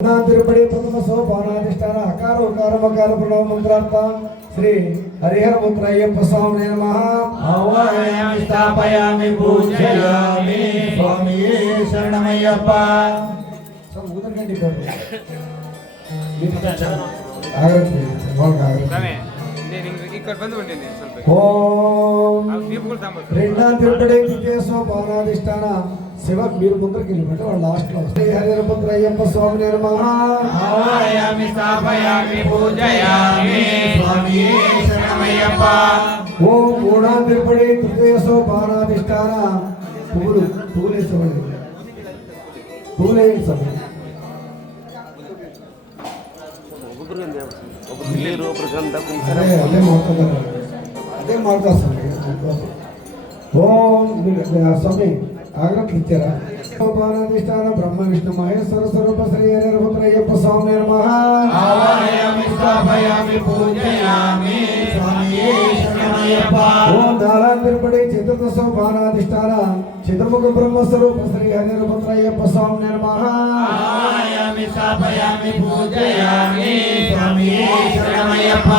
तिरुपति प्रथम सोपानाधिष्ठान अकार उकार मकार प्रणव मंत्रार्थ श्री हरिहर पुत्र अय्यप्प स्वामी नमः। आवाहयामि स्थापयामि पूजयामि स्वामिये शरणमय्यप्प। सब उधर नहीं कर आगरती बोल आगरती ఇక్కడ బంద్ ఉండండి ಸ್ವಲ್ಪ ఓం దీపకులు తాంబ రెండో తిరుపతి ద్వితీయ సోపానాధిష్టాన శివ మీరు ముందరికి వెళ్ళిపోతే వాళ్ళు లాస్ట్ లో శ్రీ హరిహర పుత్ర అయ్యప్ప స్వామి నమః। ఆవాహయామి స్థాపయామి పూజయామి స్వామియే శరణమయ్యప్ప। ఓం మూడో తిరుపతి తృతీయ సోపానాధిష్టాన పూలేసవండి పూలేసవండి అదే ಮಾಡ್ತಾ ఓం స్వామి ఆగ్రహం ఇచ్చారా సోపానాధిష్టాన బ్రహ్మ విష్ణు మహేశ్వర స్వరూప శ్రీ హరిహర పుత్ర అయ్యప్ప స్వామి నమః। ఆవాహయామి స్థాపయామి పూజయామి స్వామియే శరణమయ్యప్ప। ఓం నారాయణ తిరుపతి చతుర్థ సోపానాధిష్టాన చిత్తముఖ బ్రహ్మ స్వరూప శ్రీ హరిహర పుత్ర అయ్యప్ప స్వామి నమః। ఆవాహయామి స్థాపయామి పూజయామి స్వామియే శరణమయ్యప్ప।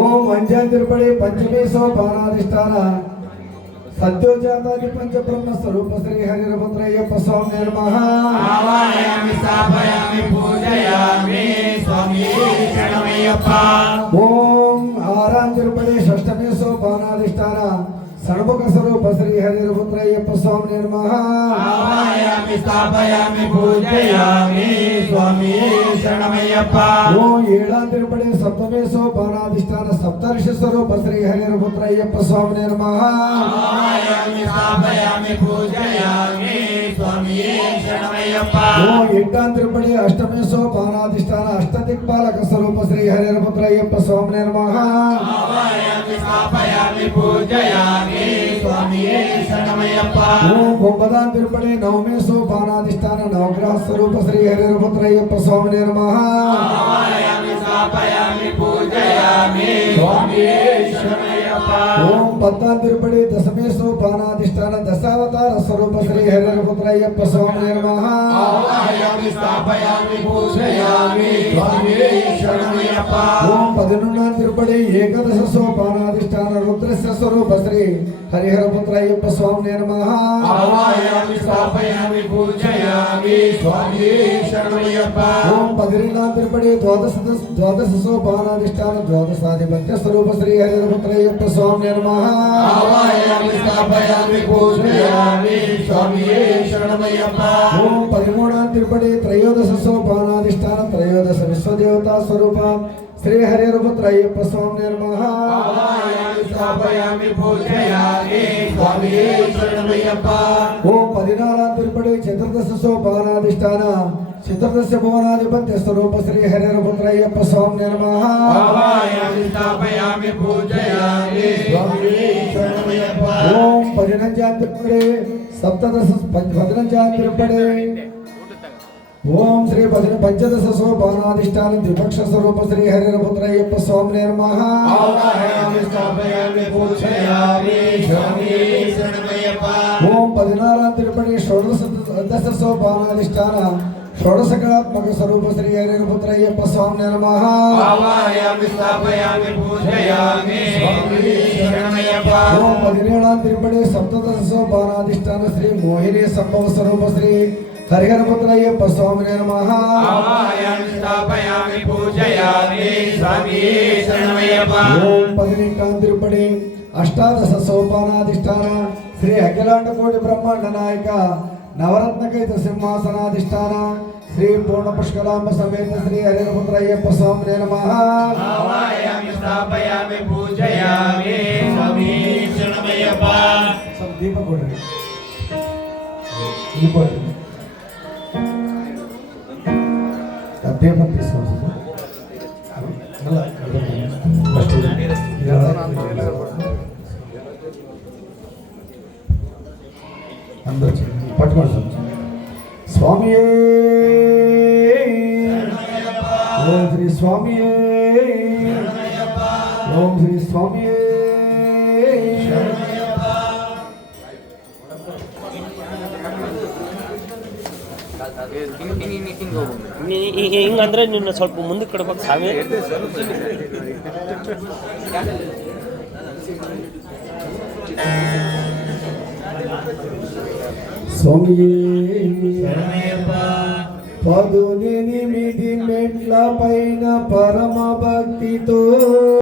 ఓం అంజా తిరుపతి పంచమే సోపానాధిష్టాన సత్యోజాతాది పంచ బ్రహ్మ స్వరూప శ్రీ హరిహర పుత్ర అయ్యప్ప స్వామి నమః। ఆవాహయామి స్థాపయామి పూజయామి స్వామియే శరణమయ్యప్ప। ఓం ఆరాం తిరుపతి షష్టమే సోపానాధిష్టాన షణ్ముఖ స్వరూప శ్రీ హరిహర పుత్ర అయ్యప్ప స్వామి నమః। ఆవాహయామి స్థాపయామి పూజయామి స్వామియే శరణమయ్యప్ప। ఓం ఏడాం తిరుపతి సప్తమే సోపానాధిష్టాన సప్తర్షి స్వరూప శ్రీ హరిహర పుత్ర అయ్యప్ప స్వామి నమః। ఆవాహయామి స్థాపయామి పూజయామి స్వామియే శరణమయ్యప్ప। ఓం ఎట్టాం తిరుపతి అష్టమే సోపానాధిష్టాన అష్టదిక్పాలక స్వరూప శ్రీ హరిహర పుత్ర అయ్యప్ప స్వామి నమః। ఆవాహయామి స్థాపయామి పూజయామి స్వామియే శరణమయ్యప్ప। ఓం ఒంబదాం తిరుపతి నవమే సోపానాధిష్టాన నవగ్రహ స్వరూప శ్రీ హరిహర పుత్ర అయ్యప్ప స్వామి నమః। ఆవాహయామి స్థాపయామి పూజయామి స్వామియే శరణమయ్యప్ప। ఓం పద్నాం తిరుపతి దశమే సోపానాధిష్టాన దశావతార స్వరూప శ్రీ హరిహర పుత్ర అయ్యప్ప స్వామి నమః। ఆవాహయామి స్థాపయామి పూజయామి స్వామియే శరణమయ్యప్ప। ఓం పదిహేనున్నాం తిరుపతి ఏకాదశ సోపానాధిష్టాన రుద్రస్య స్వరూప శ్రీ హరిహర పుత్ర అయ్యప్ప స్వామి నమః। ఆవాహయామి స్థాపయామి పూజయామి స్వామియే శరణమయ్యప్ప। ఓం పదిహేనాం తిరుపతి ద్వాదశ సోపానాధిష్టాన ద్వాదశాధిపత్య స్వరూప శ్రీ హరిహర పుత్ర అయ్యప్ప స్వామి నమః। ఆవాహయామి స్థాపయామి పూజయామి స్వామియే శరణమయ్యప్ప। ఓం పదిమూడాం తిరుపతి త్రయోదశ సోపానాధిష్టాన త్రయోదశ విశ్వదేవతా స్వరూప శ్రీ హరిహర పుత్ర అయ్యప్ప స్వామి నమః। ఆవాహయామి స్థాపయామి పూజయామి స్వామియే శరణమయ్యప్ప। ఓం పదినాలాం తిరుపతి చతుర్దశ సోపానాధిష్టాన చతుర్దశ భువనాధిపత్య స్వరూప శ్రీ హరిహర పుత్ర అయ్యప్ప స్వామి నమః। ఆవాహయామి స్థాపయామి పూజయామి స్వామియే శరణమయ్యప్ప। ఓం పదినంజాం తిరుపతి సప్తదశ పదినంజాం తిరుపతి ఓం శ్రీ పంచదశ సోపానాధిష్టాన ద్విపక్ష స్వరూప శ్రీ హరిహర పుత్ర అయ్యప్ప స్వామి నమః। ఆవాహయామి స్థాపయామి పూజయామి స్వామియే శరణమయ్యప్ప। ఓం పదినాలాం తిరుపతి షోడశ సోపానాధిష్టాన షోడశకళాత్మక స్వరూప శ్రీ హరిహర పుత్ర అయ్యప్ప స్వామి నమః। ఆవాహయామి స్థాపయామి పూజయామి స్వామియే శరణమయ్యప్ప। ఓం పదిహేడాం తిరుపతి సప్తదశ సోపానాధిష్టాన శ్రీ మోహిని సంభవ స్వరూప శ్రీ హరిహర పుత్ర అయ్యప్ప స్వామి నమః। ఆవాహయామి స్థాపయామి పూజయామి స్వామియే శరణమయ్యప్ప। ఓం పదినెట్టాం తిరుపతి అష్టాదశ సోపానాధిష్టాన శ్రీ అఖిలాండ కోటి బ్రహ్మాండ నాయక నవరత్నకైత సింహాసనాధిష్టాన శ్రీ పూర్ణ పుష్కలాంబ సమేత శ్రీ హరిహర పుత్ర అయ్యప్ప స్వామి నమః। ఆవాహయామి స్థాపయామి పూజయామి స్వామియే శరణమయ్యప్ప। सब दीपक बोल रहे दीपक अंदर पटकोंड स्वामी ओम श्री स्वामी ओम श्री स्वामी ಹಿಂಗೆ ಹೋಗ್ಬೋದು ಹಿಂಗಂದ್ರೆ ನಿನ್ನ ಸ್ವಲ್ಪ ಮುಂದಕ್ಕೆ ಕೊಡ್ಬೇಕು ಸ್ವಾಮಿ. స్వామి శరణమయ్యప్ప 18 మెట్ల పైన పరమ భక్తితో